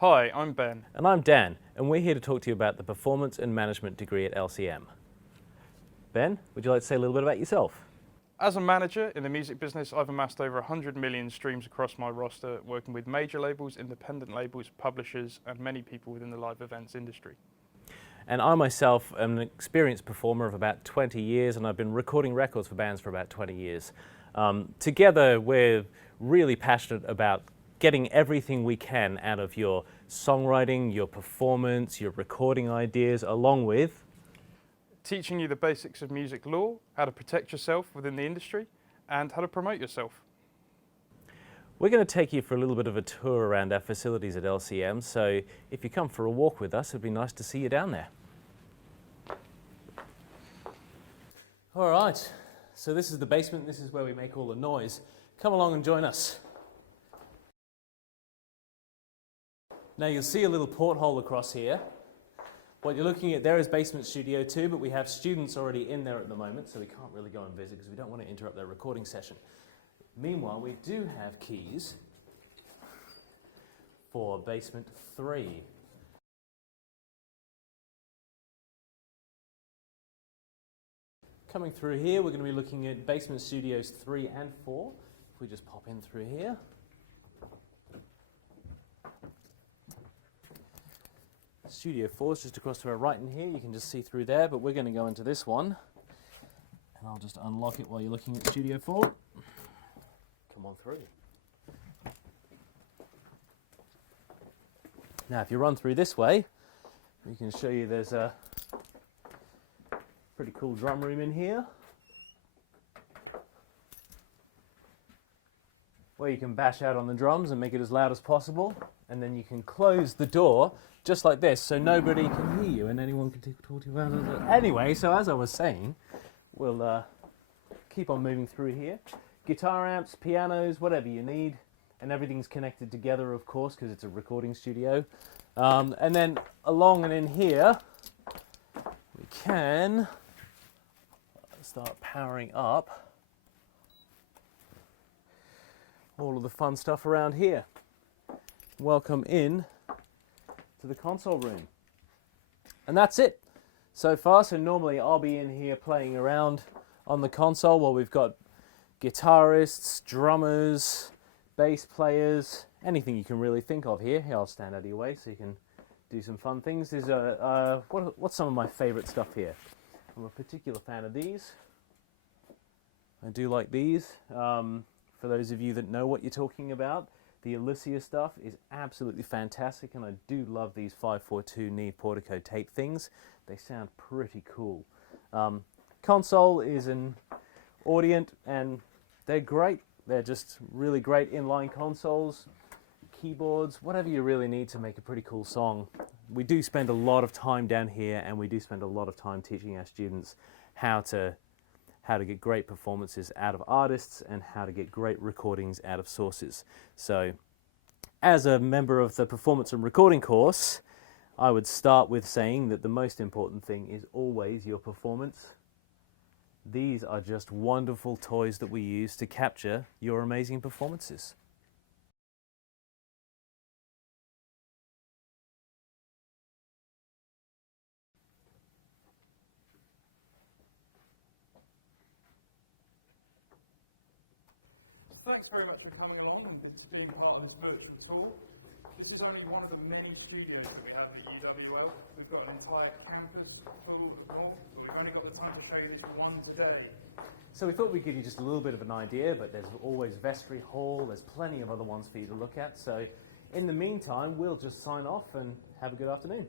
Hi, I'm Ben. And I'm Dan, and we're here to talk to you about the Performance and Management degree at LCM. Ben, would you like to say a little bit about yourself? As a manager in the music business, I've amassed over 100 million streams across my roster, working with major labels, independent labels, publishers, and many people within the live events industry. And I myself am an experienced performer of about 20 years, and I've been recording records for bands for about 20 years. Together, we're really passionate about getting everything we can out of your songwriting, your performance, your recording ideas, along with teaching you the basics of music law, how to protect yourself within the industry, and how to promote yourself. We're going to take you for a little bit of a tour around our facilities at LCM, so if you come for a walk with us, it'd be nice to see you down there. All right, so this is the basement, this is where we make all the noise. Come along and join us. Now you'll see a little porthole across here. What you're looking at there is Basement Studio 2, but we have students already in there at the moment, so we can't really go and visit because we don't want to interrupt their recording session. Meanwhile, we do have keys for Basement 3. Coming through here, we're going to be looking at Basement Studios 3 and 4. If we just pop in through here. Studio 4 is just across to our right in here. You can just see through there, but we're going to go into this one. And I'll just unlock it while you're looking at Studio 4. Come on through. Now, if you run through this way, we can show you there's a pretty cool drum room in here, where you can bash out on the drums and make it as loud as possible. And then you can close the door just like this, so nobody can hear you and anyone can talk to you about it. Anyway, so as I was saying, we'll keep on moving through here. Guitar amps, pianos, whatever you need, and everything's connected together, of course, because it's a recording studio. And then along and in here, we can start powering up all of the fun stuff around here. Welcome in to the console room. And that's it so far. So normally I'll be in here playing around on the console while we've got guitarists, drummers, bass players, anything you can really think of here. Here, I'll stand out of your way so you can do some fun things. There's what's some of my favorite stuff here? I'm a particular fan of these. I do like these. For those of you that know what you're talking about, the Elysia stuff is absolutely fantastic, and I do love these 542 Neve Portico tape things. They sound pretty cool. Console is an Audient, and they're great. They're just really great inline consoles, keyboards, whatever you really need to make a pretty cool song. We do spend a lot of time down here, and we do spend a lot of time teaching our students how to get great performances out of artists and how to get great recordings out of sources. So as a member of the performance and recording course, I would start with saying that the most important thing is always your performance. These are just wonderful toys that we use to capture your amazing performances. Thanks very much for coming along and being part of this virtual tour. This is only one of the many studios that we have at UWL. We've got an entire campus full of one, but we've only got the time to show you one today. So we thought we'd give you just a little bit of an idea, but there's always Vestry Hall, there's plenty of other ones for you to look at. So in the meantime, we'll just sign off and have a good afternoon.